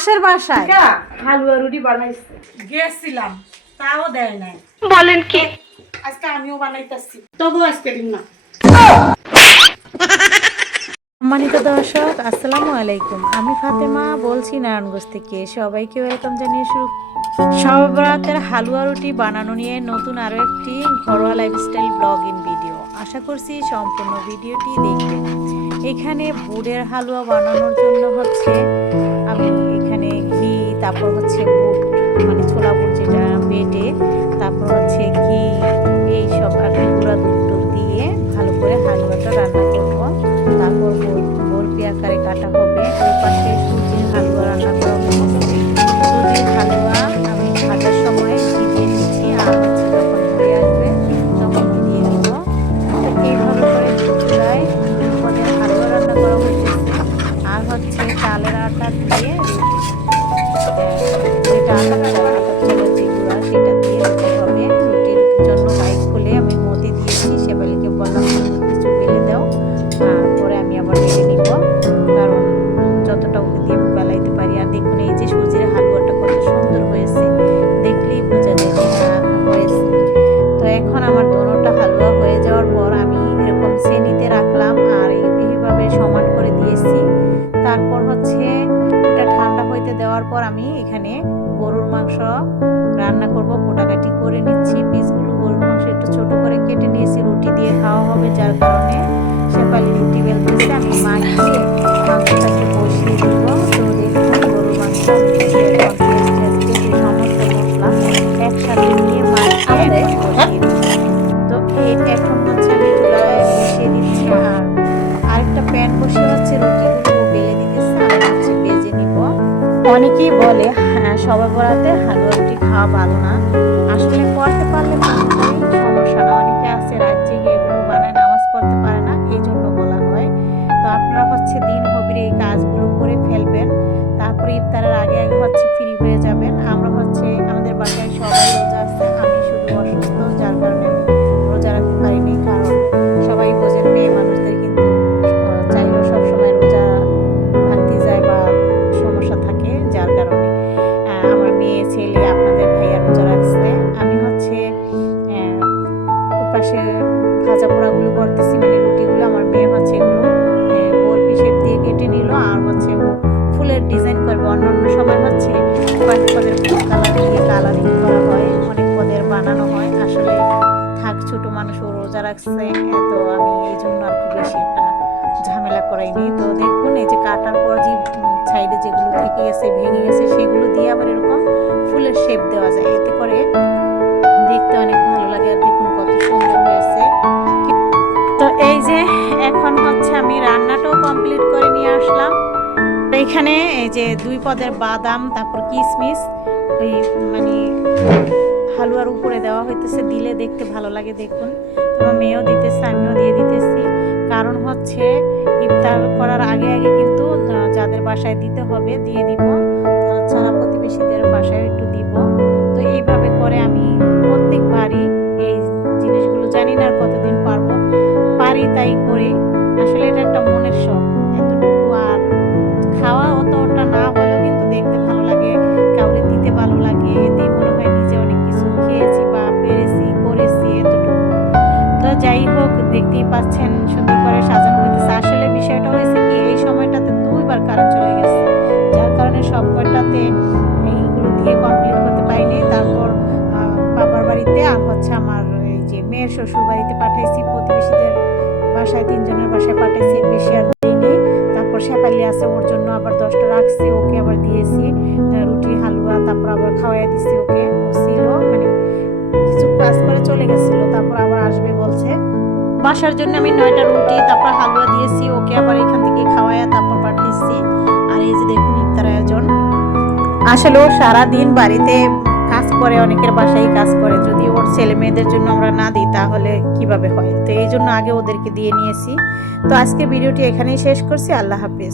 পাশের বাসায় হালুয়া রুটি বানাইছে গেছিলাম, তাও দেয় নাই। বলেন কি? আজকে আমিও বানাইতেছি। তবু আজকে দিন না। সম্মানিত দর্শক, আসসালামু আলাইকুম। আমি ফাতেমা বলছি নারায়ণগঞ্জ থেকে। সবাইকে ওয়েলকাম জানিয়ে শুরু সব বরাতের হালুয়া রুটি বানানো নিয়ে নতুন আরও একটি ঘরোয়া লাইফস্টাইল ব্লগ ইন ভিডিও। আশা করছি সম্পূর্ণ ভিডিওটি দেখবেন। এখানে বুটের হালুয়া বানানোর জন্য হচ্ছে আমি এখানে ঘি, তারপর হচ্ছে বুট মানে ছোলা বুট যেটা বেটে, তারপর হচ্ছে ঘি, এইসব আর কি গুঁড়া দুধ দিয়ে ভালো করে হালুয়াটা রান্না করব। তারপর বরফি আকারে কাটা হবে। ওই পাশে সুজির হালুয়া রান্না করা হচ্ছে। সুজির হালুয়া আমি ভাজার সময় ঘি দিয়ে দিচ্ছি, আর হচ্ছে যখন হয়ে আসবে তখন দিয়ে দেব। এইভাবে করে চুলায় দুধের হালুয়া রান্না করা হয়েছে। আর হচ্ছে চালের আটা দিয়ে যেটা আটা চালের যে গুঁড়া সেটা দিয়ে দিতে হবে। রুটির জন্য বাইক খুলে আমি মতি দিয়েছি। সেবালিকে বললাম কিছু বেলে দাও, পরে আমি আবার বেলে নিব, কারণ যতটা ওকে দিয়ে বেলাইতে পারি। আর দেখুন এই যে সুজির হালুয়াটা কত সুন্দর হয়েছে, দেখলেই বোঝা যায় যে হয়েছে। তো এখন আমার দোনোটা হালুয়া হয়ে যাওয়ার পর আমি এরকম সেনিতে রাখলাম আর এইভাবে সমান করে দিয়েছি। তারপর হচ্ছে ওটা ঠান্ডা হইতে দেওয়ার পর আমি এখানে গরুর মাংস রান্না করব। কোটাকাটি করে নিচ্ছি পিসগুলো। গরুর মাংস একটু ছোট করে কেটে নিয়েছি, রুটি দিয়ে খাওয়া হবে, যার কারণে সেপালি রুটি বেলতেছে। আমি মাখিয়ে মাংসটাকে বসিয়ে দিব। তো দেখুন গরুর মাংস সমস্ত মশলা একসাথে নিয়ে মাখিয়ে বসিয়ে দিব। তো এখন হচ্ছে আমি চুলায় বসিয়ে দিচ্ছি, আর আরেকটা প্যান বসে হচ্ছে রুটিগুলো বেলে দিতেছে, আমি হচ্ছে ভেজে নিব। অনেকেই বলে সবাই বরাতে হালুয়া রুটি খাওয়া ভালো না। আসলে পড়তে পারলে কোনোটাই সমস্যা না। অনেকে আছে রাত জেগে এগুলো বানায়, নামাজ পড়তে পারে না, এই জন্য বলা হয়। তো আপনারা হচ্ছে দিন গভীরে এই কাজগুলো করে ফেলবেন, তারপরে ইফতারের আগে আগে হচ্ছে ফ্রি হয়ে যাবেন। আমরা হচ্ছে আমাদের বাসায় সবাই রোজা আছে, আমি শুধু অসুস্থ, যার কারণে আমি রোজা রাখতে পারিনি। কারণ সবাই বোঝেন মেয়ে মানুষদের কিন্তু চাইলেও সবসময় রোজা ভাঙতে যায় বা সমস্যা থাকে, যার কারণে আমার মেয়ে ছেলে আপনাদের ভাইয়া রোজা রাখছে। আমি হচ্ছে পাশে ভাজা পোড়াগুলো করতেছি, মানে রুটিগুলো। আমার মেয়ে হচ্ছে এগুলো বরফি শেপ দিয়ে কেটে নিল, আর হচ্ছে ও ফুলের ডিজাইন করবে। অন্যান্য সময় হচ্ছে কয়েক পদের কালার দিয়ে কালারিং করা হয়, অনেক পদের বানানো হয়। আসলে থাক, ছোট মানুষ, ও রোজা রাখছে, তো আমি এই জন্য আর কি বেশি একটা ঝামেলা করাইনি। তো দেখুন এই যে কাটার পর যে সাইডে যেগুলো থেকে গেছে, ভেঙে গেছে, সেগুলো দিয়ে আবার এরকম ফুলের শেপ দেওয়া যায়, এতে করে দেখতে অনেক ভালো লাগে। আর দেখুন কত সুন্দর হয়েছে। তো এই যে এখন হচ্ছে আমি রান্নাটাও কমপ্লিট করে নিয়ে আসলাম। এখানে এই যে 2 পদের বাদাম, তারপর কিশমিশ ওই মানে হালুয়ার উপরে দেওয়া হইতেছে, দিলে দেখতে ভালো লাগে। দেখুন তোমার মেয়েও দিতেছে, আমিও দিয়ে দিতেছি। কারণ হচ্ছে ইফতার করার আগে আগে কিন্তু যাদের বাসায় দিতে হবে দিয়ে দিব, ছাড়া প্রতিবেশীদের বাসায় একটু দিব। তো এইভাবে করে আমি প্রত্যেকবারই এই জিনিসগুলো, জানি না আর কতদিন পারি তাই করে। আসলে এটা একটা মনের শখ এতটুকু। আর খাওয়া অতটা না হলেও কিন্তু দেখতে ভালো লাগে, কাউরে দিতে ভালো লাগে, এতেই মনে হয় নিজে অনেক কিছু খেয়েছি বা পেরেছি করেছি এতটুকু। তো যাই হোক, দেখতেই পাচ্ছেন সুন্দর করে সাজানো হইতেছে। আসলে বিষয়টা হয়েছে কি, এই সময়টাতে 2বার কারেন্ট চলে গেছে, যার কারণে সব কয়টাতে এইগুলো দিয়ে কমপ্লিট করতে পারিনি। তারপর বাবার বাড়িতে আর হচ্ছে আমার এই যে মেয়ের শ্বশুর বাড়িতে পাঠাইছি, প্রতিবেশীদের বাসায় 3 জনের বাসায় পাঠাইছি, বেশি আর দিইনি। তারপর শেফালি আছে, ওর জন্য আবার 10টা রাখছি, ওকে আবার দিয়েছি রুটি হালুয়া। তারপর আবার খাওয়াই দিছি ওকে। ও ছিল মানে কিছু কাজ করে চলে গেছিল, তারপর আবার আসবে বলছে। বাসার জন্য আমি 9টা রুটি তারপর হালুয়া দিয়েছি, ওকে আবার এখান থেকে খাওয়াইয়া তারপর পাঠিয়েছি। আর এই যে দেখুন ইফতার আয়োজন। আসলে ও সারাদিন বাড়িতে কাজ করে, অনেকের বাসায় কাজ করে। যদি ওর ছেলে মেয়েদের জন্য আমরা না দিই তাহলে কিভাবে হয়? তো এই জন্য আগে ওদেরকে দিয়ে নিয়েছি। তো আজকে ভিডিওটি এখানেই শেষ করছি। আল্লাহ হাফেজ।